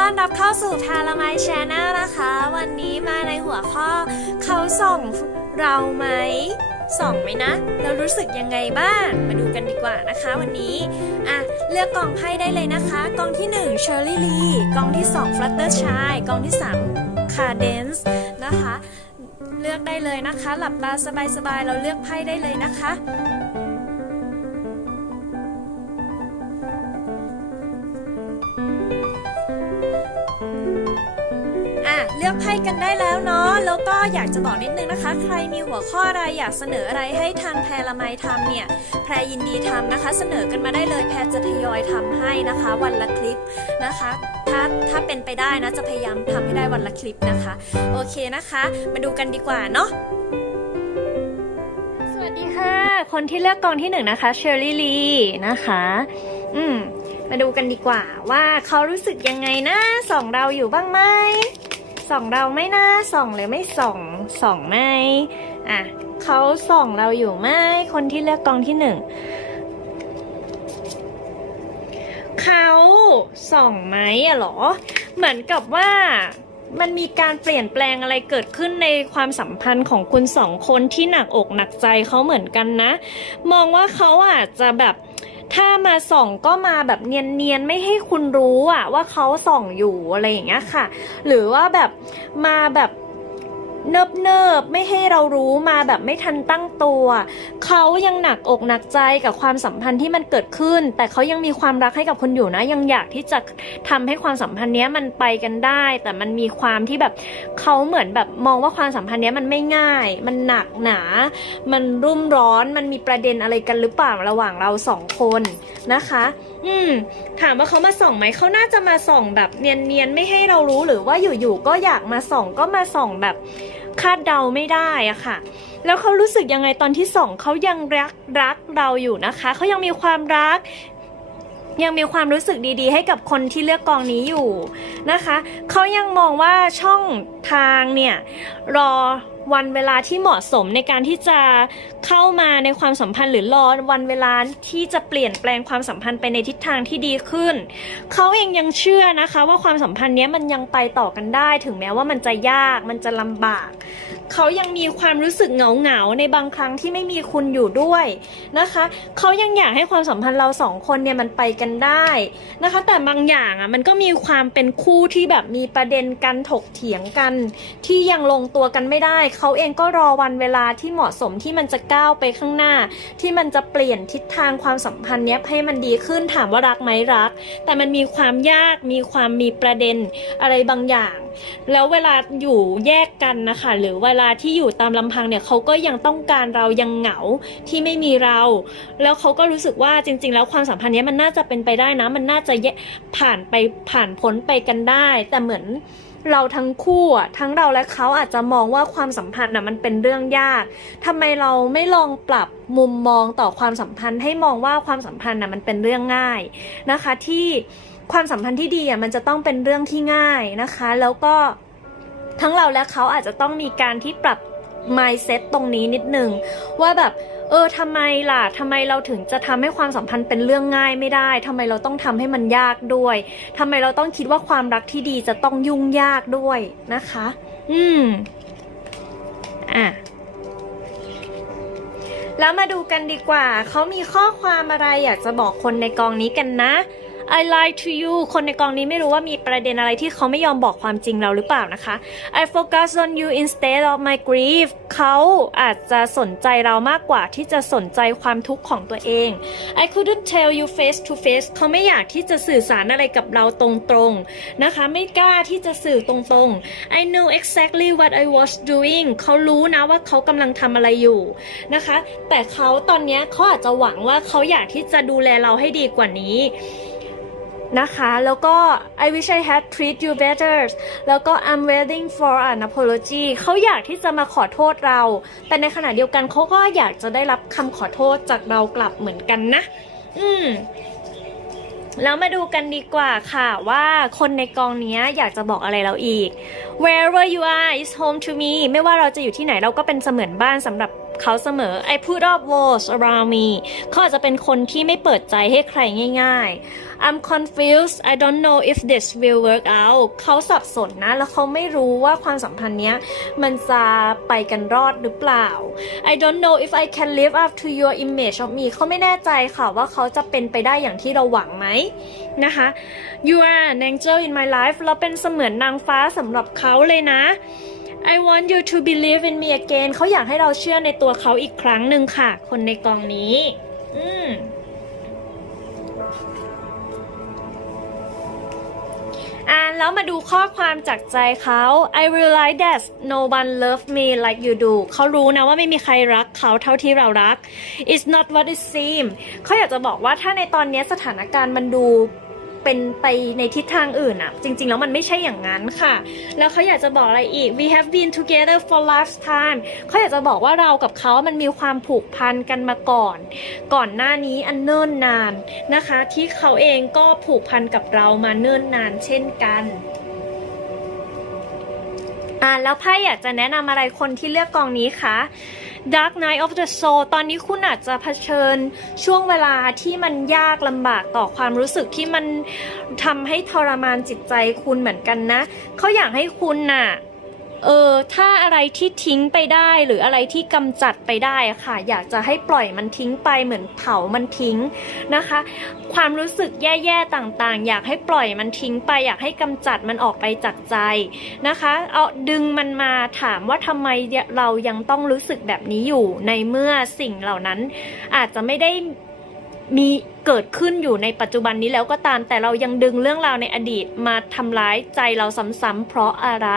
ต้อนรับเข้าสู่พาราไมชแนลนะคะ วันนี้มาในหัวข้อเขาส่งเราไหมส่องไหมนะ เรารู้สึกยังไงบ้าง มาดูกันดีกว่านะคะวันนี้อะเลือกกองไพ่ได้เลยนะคะ กองที่1 s h i r l e y Lee กองที่ 2 Flutter Shy กองที่ 3 Cadence นะคะ เลือกได้เลยนะคะ หลับตาสบายๆ เราเลือกไพ่ได้เลยนะคะ ไพ่กันได้แล้วเนาะแล้วก็อยากจะบอกนิดนึงนะคะ ใครมีหัวข้ออะไรอยากเสนออะไรให้ทางแพรละไมทำเนี่ยแพรยินดีทำนะคะ เสนอกันมาได้เลยแพรจะทยอยทำให้นะคะ วันละคลิปนะคะ ถ้าถ้าเป็นไปได้นะจะพยายามทำให้ได้วันละคลิปนะคะ โอเคนะคะ มาดูกันดีกว่าเนาะสวัสดีค่ะ คนที่เลือกกองที่หนึ่งนะคะเชอร์รี่ลีนะคะ อืมมาดูกันดีกว่าว่าเขารู้สึกยังไงนะส่องเราอยู่บ้างไหม ส่องเราไหมนะส่องหรือไม่ส่องส่องไหมอะเขาส่องเราอยู่ไหมคนที่เลือกกองที่หนึ่งเขาส่องไหมอะเหรอ เหมือนกับว่ามันมีการเปลี่ยนแปลงอะไรเกิดขึ้นในความสัมพันธ์ของคุณสองคนที่หนักอกหนักใจเขาเหมือนกันนะ มองว่าเขาอาจจะแบบ ถ้ามาส่องก็มาแบบเนียนๆไม่ให้คุณรู้อะว่าเขาส่องอยู่อะไรอย่างเงี้ยค่ะ หรือว่าแบบมาแบบ เนิบเนิบๆไม่ให้เรารู้มาแบบไม่ทันตั้งตัว เขายังหนักอกหนักใจกับความสัมพันธ์ที่มันเกิดขึ้น แต่เขายังมีความรักให้กับคุณอยู่นะ ยังอยากที่จะทำให้ความสัมพันธ์นี้มันไปกันได้ แต่มันมีความที่แบบเขาเหมือนแบบมองว่าความสัมพันธ์นี้มันไม่ง่าย มันหนักหนา มันรุ่มร้อนมันมีประเด็นอะไรกันหรือเปล่าระหว่างเราสองคนนะคะ อืม ถามว่าเขามาส่องไหมเขาน่าจะมาส่องแบบเนียนๆไม่ให้เรารู้หรือว่าอยู่ๆก็อยากมาส่องก็มาส่องแบบคาดเดาไม่ได้อะค่ะ แล้วเขารู้สึกยังไงตอนที่ส่องเขายังรักรักเราอยู่นะคะ เขายังมีความรัก ยังมีความรู้สึกดีๆ ให้กับคนที่เลือกกองนี้อยู่นะคะ เขายังมองว่าช่องทางเนี่ยรอ วันเวลาที่เหมาะสมในการที่จะเข้ามาในความสัมพันธ์หรือรอวันเวลาที่จะเปลี่ยนแปลงความสัมพันธ์ไปในทิศทางที่ดีขึ้น เขาเองยังเชื่อนะคะ ว่าความสัมพันธ์นี้มันยังไปต่อกันได้ ถึงแม้ว่ามันจะยากมันจะลำบาก เขายังมีความรู้สึกเหงาเหงาๆในบางครั้งที่ไม่มีคุณอยู่ด้วยนะคะ เขายังอยากให้ความสัมพันธ์เราสองคนเนี่ยมันไปกันได้นะคะ แต่บางอย่างอะมันก็มีความเป็นคู่ที่แบบมีประเด็นกันถกเถียงกัน ที่ยังลงตัวกันไม่ได้ เขาเองก็รอวันเวลาที่เหมาะสมที่มันจะก้าวไปข้างหน้า ที่มันจะเปลี่ยนทิศทางความสัมพันธ์เนี้ยให้มันดีขึ้นถามว่ารักไหมรัก แต่มันมีความยากมีความมีประเด็นอะไรบางอย่าง แล้วเวลาอยู่แยกกันนะคะ หรือเวลาที่อยู่ตามลำพังเนี่ยเขาก็ยังต้องการเรายังเหงาที่ไม่มีเรา แล้วเขาก็รู้สึกว่าจริง ๆ แล้วความสัมพันธ์เนี้ยมันน่าจะเป็นไปได้นะ มันน่าจะแยผ่านไปผ่านพ้นไปกันได้ แต่เหมือนเราทั้งคู่อะทั้งเราและเขาอาจจะมองว่าความสัมพันธ์น่ะมันเป็นเรื่องยากทำไมเราไม่ลองปรับมุมมองต่อความสัมพันธ์ให้มองว่าความสัมพันธ์น่ะมันเป็นเรื่องง่ายนะคะที่ ความสัมพันธ์ที่ดีอะมันจะต้องเป็นเรื่องที่ง่ายนะคะ แล้วก็ทั้งเราและเขาอาจจะต้องมีการที่ปรับ mindset ตรงนี้นิดนึงว่าแบบเออทำไมล่ะทำไมเราถึงจะทำให้ความสัมพันธ์เป็นเรื่องง่ายไม่ได้ทำไมเราต้องทำให้มันยากด้วยทำไมเราต้องคิดว่าความรักที่ดีจะต้องยุ่งยากด้วยนะคะ อืมอะแล้วมาดูกันดีกว่า เขามีข้อความอะไรอยากจะบอกคนในกองนี้กันนะ I lied to you คนในกองนี้ไม่รู้ว่ามีประเด็นอะไรที่เขาไม่ยอมบอกความจริงเราหรือเปล่านะคะ I focus on you instead of my grief เขาอาจจะสนใจเรามากกว่าที่จะสนใจความทุกข์ของตัวเอง I couldn't tell you face to face เขาไม่อยากที่จะสื่อสารอะไรกับเราตรงๆนะคะ ไม่กล้าที่จะสื่อตรงๆ I know exactly what I was doing เขารู้นะว่าเขากำลังทำอะไรอยู่นะคะ แต่เขาตอนนี้เขาอาจจะหวังว่าเขาอยากที่จะดูแลเราให้ดีกว่านี้ นะคะ แล้วก็ I wish I had treat you better แล้วก็ I'm waiting for an apology เขาอยากที่จะมาขอโทษเรา แต่ในขณะเดียวกันเขาก็อยากจะได้รับคำขอโทษจากเรากลับเหมือนกันนะ อืมแล้วมาดูกันดีกว่าค่ะว่าคนในกองนี้อยากจะบอกอะไรเราอีก wherever you are is home to me ไม่ว่าเราจะอยู่ที่ไหนเราก็เป็นเสมือนบ้านสำหรับเขาเสมอ I put up walls around me เขาอาจจะเป็นคนที่ไม่เปิดใจให้ใครง่าย ๆ I'm confused I don't know if this will work out เขาสับสนนะ แล้วเขาไม่รู้ว่าความสัมพันธ์เนี้ย มันจะไปกันรอดหรือเปล่า I don't know if I can live up to your image of me เขาไม่แน่ใจค่ะว่าเขาจะเป็นไปได้อย่างที่เราหวังไหมนะคะ You are an angel in my life เราเป็นเสมือนนางฟ้าสำหรับเขาเลยนะ I want you to believe in me again เขาอยากให้เราเชื่อในตัวเขาอีกครั้งหนึ่งค่ะ คนในกองนี้ อืม อ่านแล้วมาดูข้อความจากใจเขา I realize that no one love me like you do เขารู้นะว่าไม่มีใครรักเขาเท่าที่เรารัก It's not what it seems เขาอยากจะบอกว่าถ้าในตอนนี้สถานการณ์มันดู เป็นไปในทิศทางอื่นอะจริง ๆ แล้วมันไม่ใช่อย่างนั้นค่ะ แล้วเขาอยากจะบอกอะไรอีก We have been together for lifetime เขาอยากจะบอกว่าเรากับเขามันมีความผูกพันกันมาก่อน ก่อนหน้านี้อันเนิ่นนานนะคะ ที่เขาเองก็ผูกพันกับเรามาเนิ่นนานเช่นกันอ่าแล้วไพ่อยากจะแนะนำอะไรคนที่เลือกกองนี้คะ Dark Night of the Soul ตอนนี้คุณอาจจะเผชิญช่วงเวลาที่มันยากลำบากต่อความรู้สึกที่มันทำให้ทรมานจิตใจคุณเหมือนกันนะ เขาอยากให้คุณน่ะ เออถ้าอะไรที่ทิ้งไปได้หรืออะไรที่กำจัดไปได้ค่ะ อยากจะให้ปล่อยมันทิ้งไปเหมือนเผามันทิ้งนะคะ ความรู้สึกแย่ๆต่างๆ อยากให้ปล่อยมันทิ้งไป อยากให้กำจัดมันออกไปจากใจนะคะ เอาดึงมันมาถามว่าทำไมเรายังต้องรู้สึกแบบนี้อยู่ในเมื่อสิ่งเหล่านั้น อาจจะไม่ได้มี เกิดขึ้นอยู่ในปัจจุบันนี้แล้วก็ตาม แต่เรายังดึงเรื่องราวในอดีตมาทำร้ายใจเราซ้ำๆเพราะอะไร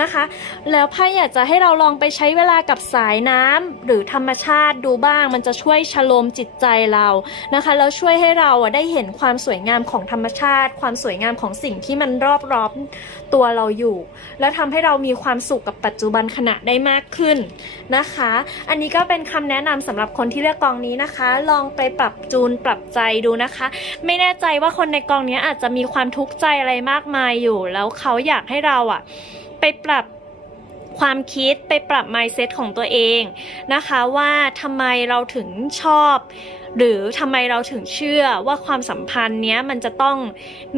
นะคะ แล้วไพ่อยากจะให้เราลองไปใช้เวลากับสายน้ำหรือธรรมชาติดูบ้าง มันจะช่วยชโลมจิตใจเรานะคะแล้วช่วยให้เราได้เห็นความสวยงามของธรรมชาติ ความสวยงามของสิ่งที่มันรอบรอบตัวเราอยู่ แล้วทำให้เรามีความสุขกับปัจจุบันขณะได้มากขึ้นนะคะ อันนี้ก็เป็นคำแนะนำสำหรับคนที่เลือกกองนี้นะคะ ลองไปปรับจูนปรับใจดูนะคะ ไม่แน่ใจว่าคนในกองนี้อาจจะมีความทุกข์ใจอะไรมากมายอยู่ แล้วเขาอยากให้เราอะไปปรับความคิดไปปรับ mindset ของตัวเองนะคะว่าทำไมเราถึงชอบ หรือทำไมเราถึงเชื่อว่าความสัมพันธ์เนี้ยมันจะต้อง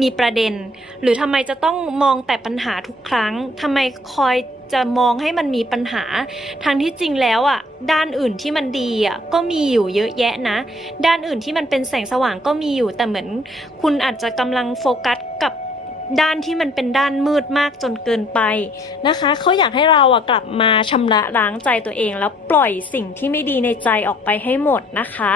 มีประเด็น หรือทำไมจะต้องมองแต่ปัญหาทุกครั้งทำไมคอย จะมองให้มันมีปัญหา ทางที่จริงแล้วอะด้านอื่นที่มันดีอะก็มีอยู่เยอะแยะนะ ด้านอื่นที่มันเป็นแสงสว่างก็มีอยู่แต่เหมือน คุณอาจจะกำลังโฟกัสกับ ด้านที่มันเป็นด้านมืดมากจนเกินไปนะคะเขาอยากให้เราอะกลับมาชำระล้างใจตัวเอง แล้วปล่อยสิ่งที่ไม่ดีในใจออกไปให้หมดนะคะ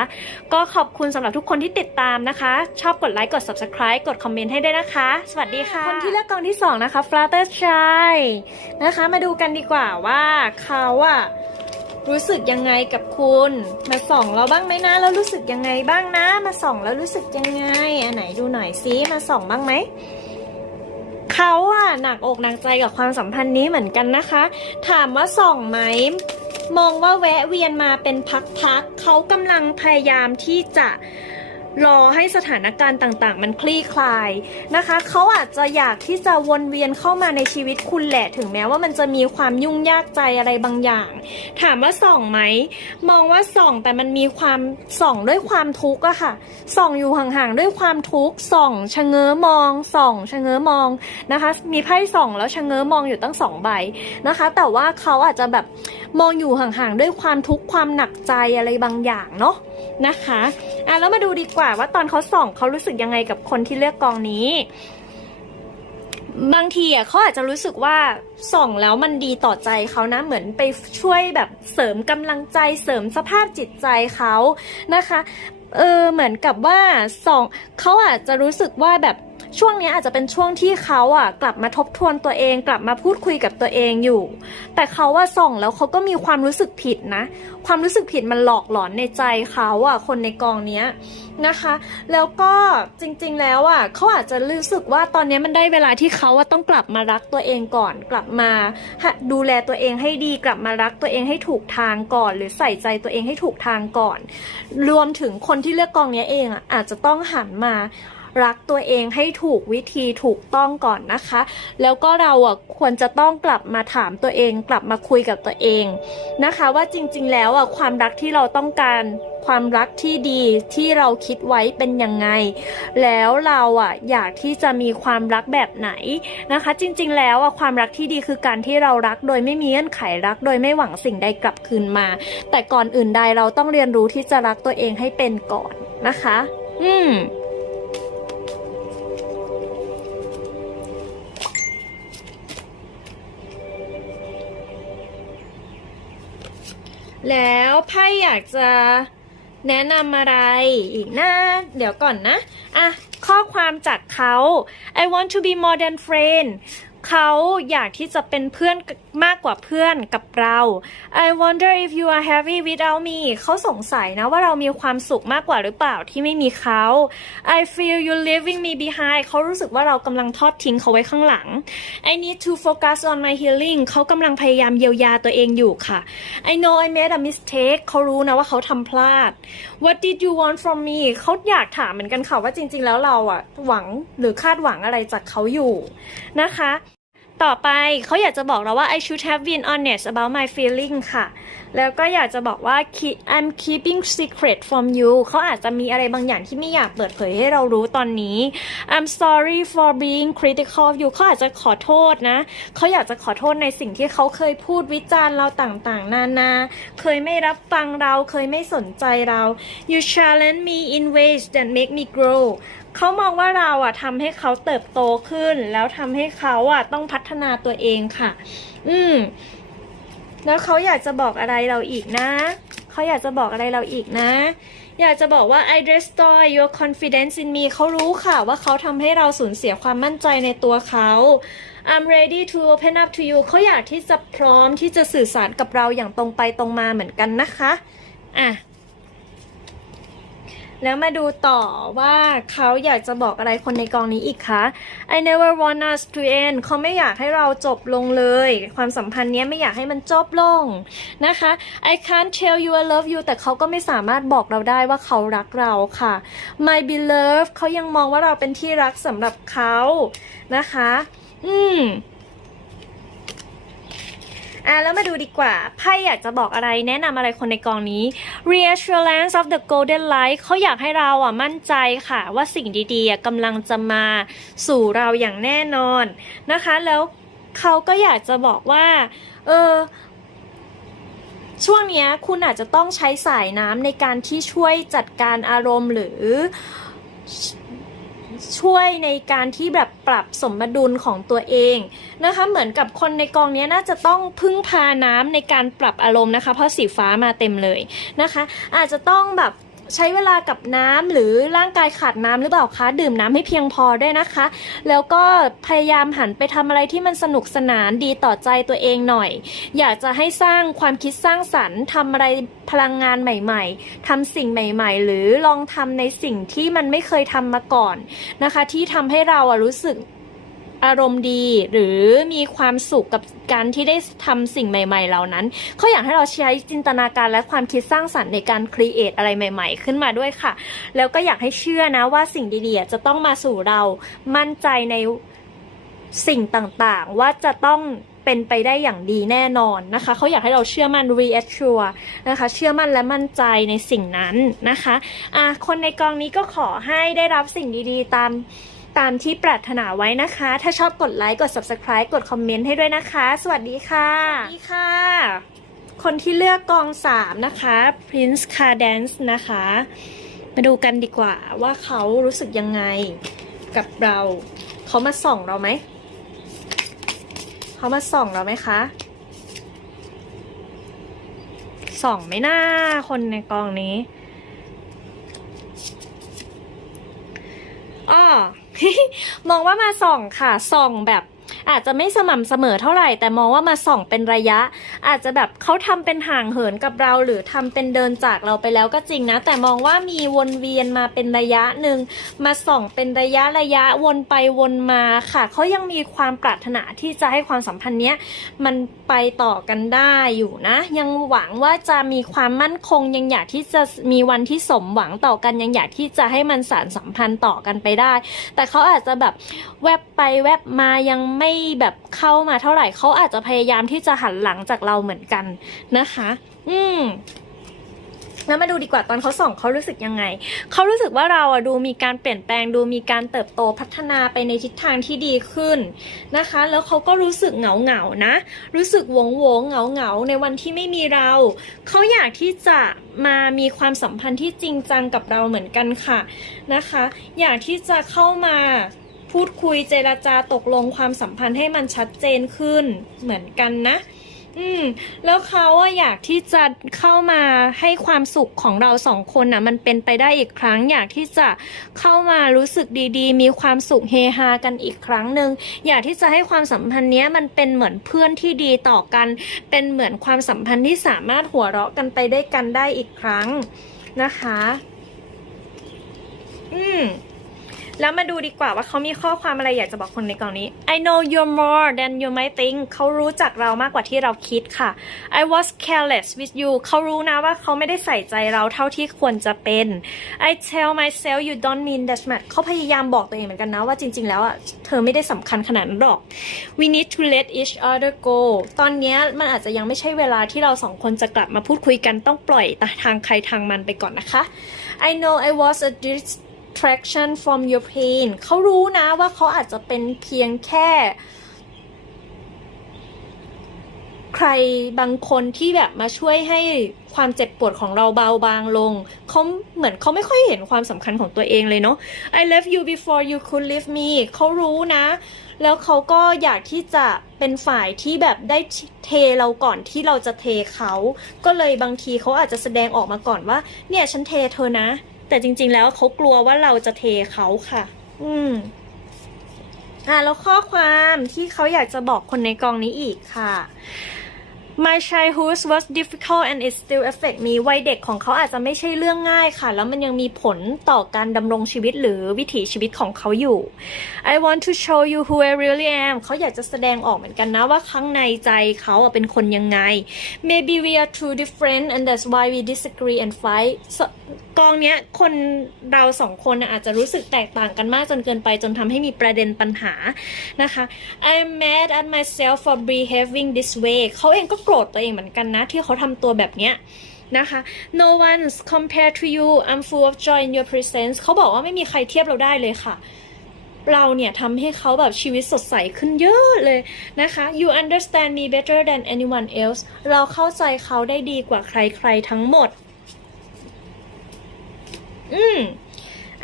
ก็ขอบคุณสำหรับทุกคนที่ติดตามนะคะ ชอบกดไลค์กด subscribe กดคอมเมนต์ให้ได้นะคะ สวัสดีค่ะ คนที่เลือกกองที่ 2 นะคะ Flutter Shy นะคะ มาดูกันดีกว่าว่าเขาอะรู้สึกยังไงกับคุณ มาส่องเราบ้างไหมนะ แล้วรู้สึกยังไงบ้างนะ มาส่องแล้วรู้สึกยังไง อันไหนดูหน่อยซิ มาส่องบ้างไหม เขาอะหนักอกหนักใจกับความสัมพันธ์นี้เหมือนกันนะคะ ถามว่าส่องไหมมองว่าแวะเวียนมาเป็นพักๆเขากำลังพยายามที่จะ รอให้สถานการณ์ต่างๆ มันคลี่คลายนะคะ เขาอาจจะอยากที่จะวนเวียนเข้ามาในชีวิตคุณแหละ ถึงแม้ว่ามันจะมีความยุ่งยากใจอะไรบางอย่าง ถามว่าส่องไหม มองว่าส่องแต่มันมีความส่องด้วยความทุกข์อะค่ะ ส่องอยู่ห่างๆด้วยความทุกข์ ส่องชะเง้อมอง ส่องชะเง้อมองนะคะ มีไพ่ส่องแล้วชะเง้อมองอยู่ตั้งสองใบนะคะ แต่ว่าเขาอาจจะแบบมองอยู่ห่างๆด้วยความทุกข์ความหนักใจอะไรบางอย่างเนาะนะคะ แล้วมาดูดีกว่าว่าตอนเขาส่องเขารู้สึกยังไงกับคนที่เลือกกองนี้ บางทีอะเขาอาจจะรู้สึกว่าส่องแล้วมันดีต่อใจเขานะ เหมือนไปช่วยแบบเสริมกำลังใจเสริมสภาพจิตใจเขานะคะ เออเหมือนกับว่าส่องเขาอาจจะรู้สึกว่าแบบ ช่วงนี้อาจจะเป็นช่วงที่เขาอะกลับมาทบทวนตัวเอง กลับมาพูดคุยกับตัวเองอยู่ แต่เขาว่าส่องแล้วเขาก็มีความรู้สึกผิดนะ ความรู้สึกผิดมันหลอกหลอนในใจเขาอะคนในกองเนี้ยนะคะ แล้วก็จริงๆแล้วอะเขาอาจจะรู้สึกว่าตอนนี้มันได้เวลาที่เขาอะต้องกลับมารักตัวเองก่อน กลับมาดูแลตัวเองให้ดีกลับมารักตัวเองให้ถูกทางก่อน หรือใส่ใจตัวเองให้ถูกทางก่อน รวมถึงคนที่เลือกกองนี้เองอะอาจจะต้องหันมา รักตัวเองให้ถูกวิธีถูกต้องก่อนนะคะ แล้วก็เราอะควรจะต้องกลับมาถามตัวเอง กลับมาคุยกับตัวเองนะคะ ว่าจริง ๆ แล้วอะความรักที่เราต้องการความรักที่ดีที่เราคิดไว้เป็นยังไง แล้วเราอะอยากที่จะมีความรักแบบไหนนะคะ จริง ๆ แล้วอะความรักที่ดีคือการที่เรารักโดยไม่มีเงื่อนไขรัก โดยไม่หวังสิ่งใดกลับคืนมา แต่ก่อนอื่นใดเราต้องเรียนรู้ที่จะรักตัวเองให้เป็นก่อนนะคะ อืม แล้วไพ่อยากจะแนะนำอะไรอีกนะเดี๋ยวก่อนนะอะข้อความจากเขา I want to be more than friend เขาอยากที่จะเป็นเพื่อน มากกว่าเพื่อนกับเรา I wonder if you are happy without me เขาสงสัยนะว่าเรามีความสุขมากกว่าหรือเปล่าที่ไม่มีเขา I feel you leaving me behind เขารู้สึกว่าเรากำลังทอดทิ้งเขาไว้ข้างหลัง I need to focus on my healing เขากำลังพยายามเยียวยาตัวเองอยู่ค่ะ I know I made a mistake เขารู้นะว่าเขาทำพลาด What did you want from me เขาอยากถามเหมือนกันค่ะว่าจริง ๆ แล้วเราอะหวังหรือคาดหวังอะไรจากเขาอยู่นะคะ ต่อไปเขาอยากจะบอกเราว่า I should have been honest about my feeling ค่ะ แล้วก็อยากจะบอกว่า I'm keeping secret from you เขาอาจจะมีอะไรบางอย่างที่ไม่อยากเปิดเผยให้เรารู้ตอนนี้ I'm sorry for being critical of you เขาอาจจะขอโทษนะ เขาอยากจะขอโทษในสิ่งที่เขาเคยพูดวิจารณ์เราต่างๆ นานา เคยไม่รับฟังเรา เคยไม่สนใจเรา You challenge me in ways that make me grow เขามองว่าเราอะทำให้เขาเติบโตขึ้น แล้วทำให้เขาอะต้องพัฒนาตัวเองค่ะ อืม แล้วเขาอยากจะบอกอะไรเราอีกนะเขาอยากจะบอกอะไรเราอีกนะ อยากจะบอกว่า I destroy your confidence in me เขารู้ค่ะว่าเขาทำให้เราสูญเสียความมั่นใจในตัวเขา I'm ready to open up to you เขาอยากที่จะพร้อมที่จะสื่อสารกับเราอย่างตรงไปตรงมาเหมือนกันนะคะ อะ แล้วมาดูต่อว่าเขาอยากจะบอกอะไรคนในกองนี้อีกคะ I never want us to end เขาไม่อยากให้เราจบลงเลย ความสัมพันธ์นี้ไม่อยากให้มันจบลงนะคะ I can't tell you I love you แต่เขาก็ไม่สามารถบอกเราได้ว่าเขารักเราค่ะ My beloved เขายังมองว่าเราเป็นที่รักสำหรับเขานะคะ อืม อะแล้วมาดูดีกว่าไพ่อยากจะบอกอะไรแนะนำอะไรคนในกองนี้ reassurance of the golden light เขาอยากให้เราอะมั่นใจค่ะ ว่าสิ่งดีๆกำลังจะมาสู่เราอย่างแน่นอนนะคะ แล้วเขาก็อยากจะบอกว่า เออช่วงนี้คุณอาจจะต้องใช้สายน้ำในการที่ช่วยจัดการอารมณ์หรือ ช่วยในการที่แบบปรับสมดุลของตัวเองนะคะ เหมือนกับคนในกองนี้น่าจะต้องพึ่งพาน้ำในการปรับอารมณ์นะคะ เพราะสีฟ้ามาเต็มเลยนะคะ อาจจะต้องแบบ ใช้เวลากับน้ำหรือร่างกายขาดน้ำหรือเปล่าคะ ดื่มน้ำให้เพียงพอด้วยนะคะ แล้วก็พยายามหันไปทำอะไรที่มันสนุกสนานดีต่อใจตัวเองหน่อย อยากจะให้สร้างความคิดสร้างสรรค์ทำอะไรพลังงานใหม่ๆทำสิ่งใหม่ ๆ หรือลองทำในสิ่งที่มันไม่เคยทำมาก่อนนะคะ ที่ทำให้เราอะรู้สึก อารมณ์ดีหรือมีความสุขกับการที่ได้ทำสิ่งใหม่ ๆ เหล่านั้นเขาอยากให้เราใช้จินตนาการและความคิดสร้างสรรค์ในการครีเอทอะไรใหม่ ๆ ขึ้นมาด้วยค่ะ แล้วก็อยากให้เชื่อนะว่าสิ่งดีๆจะต้องมาสู่เรามั่นใจในสิ่งต่างๆ ว่าจะต้องเป็นไปได้อย่างดีแน่นอนนะคะ เขาอยากให้เราเชื่อมั่น reassure นะคะ เชื่อมั่นและมั่นใจในสิ่งนั้นนะคะอะคนในกองนี้ก็ขอให้ได้รับสิ่งดีๆ ตาม ตามที่ปรารถนาไว้นะคะ ถ้าชอบกดไลค์ กด subscribe กดคอมเมนต์ให้ด้วยนะคะ สวัสดีค่ะ สวัสดีค่ะ คนที่เลือกกองสามนะคะ Prince Cardance นะคะ มาดูกันดีกว่าว่าเขารู้สึกยังไงกับเรา เขามาส่องเราไหม เขามาส่องเราไหมคะ ส่องไหม่น่าคนในกองนี้อ้อ มองว่ามาส่องค่ะส่องแบบอาจจะไม่สม่ำเสมอเท่าไหร่ แต่มองว่ามาส่องเป็นระยะ อาจจะแบบเขาทำเป็นห่างเหินกับเรา หรือทำเป็นเดินจากเราไปแล้วก็จริงนะ แต่มองว่ามีวนเวียนมาเป็นระยะหนึ่งมาส่องเป็นระยะระยะวนไปวนมาค่ะเขายังมีความปรารถนาที่จะให้ความสัมพันธ์เนี้ยมันไปต่อกันได้อยู่นะ ยังหวังว่าจะมีความมั่นคงยังอยากที่จะมีวันที่สมหวังต่อกันยังอยากที่จะให้มันสานสัมพันธ์ต่อกันไปได้ แต่เขาอาจจะแบบแวบไปแวบมายังไม่แบบเข้ามาเท่าไหร่เขาอาจจะพยายามที่จะหันหลังจากเราเหมือนกันนะคะ อืมแล้วมาดูดีกว่าตอนเขาส่องเขารู้สึกยังไง เขารู้สึกว่าเราอะดูมีการเปลี่ยนแปลงดูมีการเติบโตพัฒนาไปในทิศทางที่ดีขึ้นนะคะ แล้วเขาก็รู้สึกเหงาเหงานะ รู้สึกวงวงเหงาเหงาในวันที่ไม่มีเรา เขาอยากที่จะมามีความสัมพันธ์ที่จริงจังกับเราเหมือนกันค่ะนะคะ อยากที่จะเข้ามาพูดคุยเจราจาตกลงความสัมพันธ์ให้มันชัดเจนขึ้นเหมือนกันนะ อืมแล้วเขาอะอยากที่จะเข้ามาให้ความสุขของเราสองคนนะมันเป็นไปได้อีกครั้ง อยากที่จะเข้ามารู้สึกดีๆ มีความสุขเฮฮากันอีกครั้งหนึ่งอยากที่จะให้ความสัมพันธ์เนี้ยมันเป็นเหมือนเพื่อนที่ดีต่อกัน เป็นเหมือนความสัมพันธ์ที่สามารถหัวเราะกันไปได้กันได้อีกครั้งนะคะ อืม แล้วมาดูดีกว่าว่าเขามีข้อความอะไรอยากจะบอกคนในกล่องนี้ I know you more than you might think เขารู้จักเรามากกว่าที่เราคิดค่ะ I was careless with you เขารู้นะว่าเขาไม่ได้ใส่ใจเราเท่าที่ควรจะเป็น I tell myself you don't mean that much เขาพยายามบอกตัวเองเหมือนกันนะว่าจริง ๆ แล้วอะเธอไม่ได้สำคัญขนาดนั้นหรอก We need to let each other go ตอนนี้มันอาจจะยังไม่ใช่เวลาที่เราสองคนจะกลับมาพูดคุยกันต้องปล่อยทางใครทางมันไปก่อนนะคะ I know I was a traction from your pain เขารู้นะว่าเขาอาจจะเป็นเพียงแค่ ใครบางคนที่แบบมาช่วยให้ความเจ็บปวดของเราเบาบางลง เขาเหมือนเขาไม่ค่อยเห็นความสำคัญของตัวเองเลยเนาะ I left you before you could leave me เขารู้นะ แล้วเขาก็อยากที่จะเป็นฝ่ายที่แบบได้เทเราก่อนที่เราจะเทเขา ก็เลยบางทีเขาอาจจะแสดงออกมาก่อนว่า เนี่ยฉันเทเธอนะ แต่จริง ๆ แล้วเขากลัวว่าเราจะเทเขาค่ะ อืมอะแล้วข้อความที่เขาอยากจะบอกคนในกองนี้อีกค่ะ My childhood was difficult and it still affect me วัยเด็กของเขาอาจจะไม่ใช่เรื่องง่ายค่ะ แล้วมันยังมีผลต่อการดำรงชีวิตหรือวิถีชีวิตของเขาอยู่ I want to show you who I really am เขาอยากจะแสดงออกเหมือนกันนะว่าข้างในใจเขาเป็นคนยังไง Maybe we are too different and that's why we disagree and fight กองเนี้ยคนเราสองคนอาจจะรู้สึกแตกต่างกันมากจนเกินไปจนทำให้มีประเด็นปัญหานะคะ I'm mad at myself for behaving this way เขาเองก็โกรธตัวเองเหมือนกันนะ ที่เขาทำตัวแบบเนี้ยนะคะ No one's compared to you I'm full of joy in your presence เขาบอกว่าไม่มีใครเทียบเราได้เลยค่ะ เราเนี่ยทำให้เขาแบบชีวิตสดใสขึ้นเยอะเลยนะคะ You understand me better than anyone else เราเข้าใจเขาได้ดีกว่าใครๆทั้งหมด อืม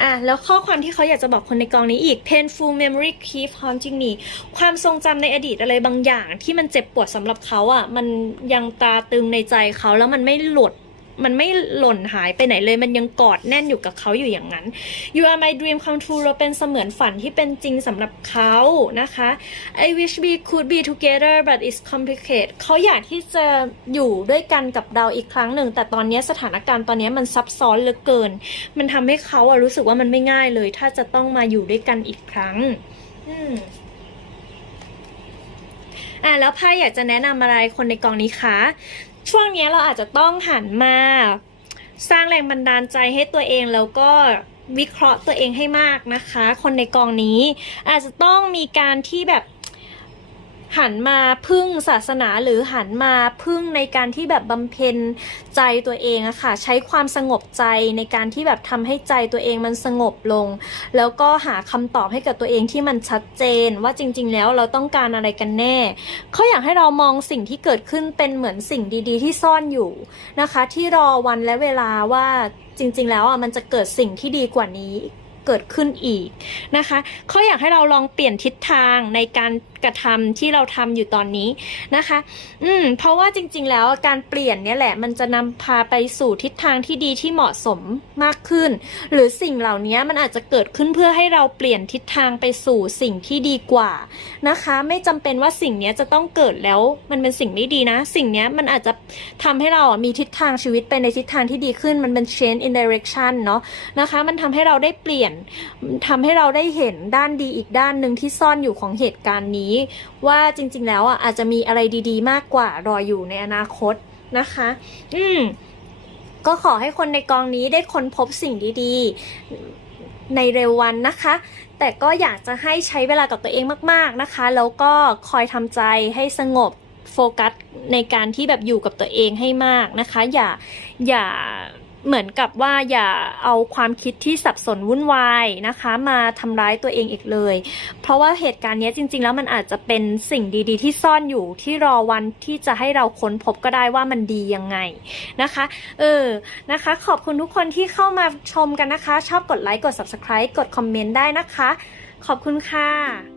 อะแล้วข้อความที่เขาอยากจะบอกคนในกองนี้อีก painful memory keep haunting me ความทรงจำในอดีตอะไรบางอย่างที่มันเจ็บปวดสำหรับเขาอะ มันยังตาตึงในใจเขาแล้วมันไม่หลุด มันไม่หล่นหายไปไหนเลย มันยังกอดแน่นอยู่กับเขาอยู่อย่างนั้น You are my dream come true เราเป็นเสมือนฝันที่เป็นจริงสำหรับเขานะคะ I wish we could be together but it's complicated เขาอยากที่จะอยู่ด้วยกันกับเราอีกครั้งหนึ่ง แต่ตอนนี้สถานการณ์ตอนนี้มันซับซ้อนเหลือเกิน มันทำให้เขาอะรู้สึกว่ามันไม่ง่ายเลย ถ้าจะต้องมาอยู่ด้วยกันอีกครั้ง อืมอะแล้วไพ่อยากจะแนะนำอะไรคนในกองนี้คะ ช่วงนี้เราอาจจะต้องหันมา สร้างแรงบันดาลใจให้ตัวเองแล้วก็วิเคราะห์ตัวเองให้มากนะคะ คนในกองนี้อาจจะต้องมีการที่แบบ หันมาพึ่งศาสนาหรือหันมาพึ่งในการที่แบบบำเพ็ญใจตัวเองอะค่ะ ใช้ความสงบใจในการที่แบบทำให้ใจตัวเองมันสงบลง แล้วก็หาคำตอบให้กับตัวเองที่มันชัดเจน ว่าจริง ๆ แล้วเราต้องการอะไรกันแน่เขาอยากให้เรามองสิ่งที่เกิดขึ้นเป็นเหมือนสิ่งดีๆ ที่ซ่อนอยู่นะคะ ที่รอวันและเวลาว่าจริง ๆ แล้วอะมันจะเกิดสิ่งที่ดีกว่านี้เกิดขึ้นอีกนะคะเขาอยากให้เราลองเปลี่ยนทิศทางในการ กระทำที่เราทำอยู่ตอนนี้นะคะ อืม เพราะว่าจริง ๆ แล้วการเปลี่ยนเนี่ยแหละ มันจะนำพาไปสู่ทิศทางที่ดีที่เหมาะสมมากขึ้น หรือสิ่งเหล่านี้มันอาจจะเกิดขึ้นเพื่อให้เราเปลี่ยนทิศทางไปสู่สิ่งที่ดีกว่านะคะ ไม่จำเป็นว่าสิ่งนี้จะต้องเกิดแล้ว มันเป็นสิ่งไม่ดีนะ สิ่งนี้มันอาจจะทำให้เรามีทิศทางชีวิตไปในทิศทางที่ดีขึ้น มันเป็น change in direction เนาะนะคะ มันทำให้เราได้เปลี่ยนทำให้เราได้เห็นด้านดีอีกด้านหนึ่งที่ซ่อนอยู่ของเหตุการณ์นี้ว่าจริง ๆ แล้วอะอาจจะมีอะไรดีๆ มากกว่ารออยู่ในอนาคตนะคะ อืมก็ขอให้คนในกองนี้ได้ค้นพบสิ่งดีๆ ในเร็ววันนะคะ แต่ก็อยากจะให้ใช้เวลากับตัวเองมาก ๆนะคะ แล้วก็คอยทำใจให้สงบโฟกัสในการที่แบบอยู่กับตัวเองให้มากนะคะ อย่าอย่า เหมือนกับว่าอย่าเอาความคิดที่สับสนวุ่นวายนะคะ มาทำร้ายตัวเองอีกเลย เพราะว่าเหตุการณ์นี้จริง ๆ แล้วมันอาจจะเป็นสิ่งดีๆ ที่ซ่อนอยู่ที่รอวันที่จะให้เราค้นพบก็ได้ว่ามันดียังไงนะคะ เออนะคะ ขอบคุณทุกคนที่เข้ามาชมกันนะคะ ชอบกดไลค์กด subscribe กดคอมเมนต์ได้นะคะ ขอบคุณค่ะ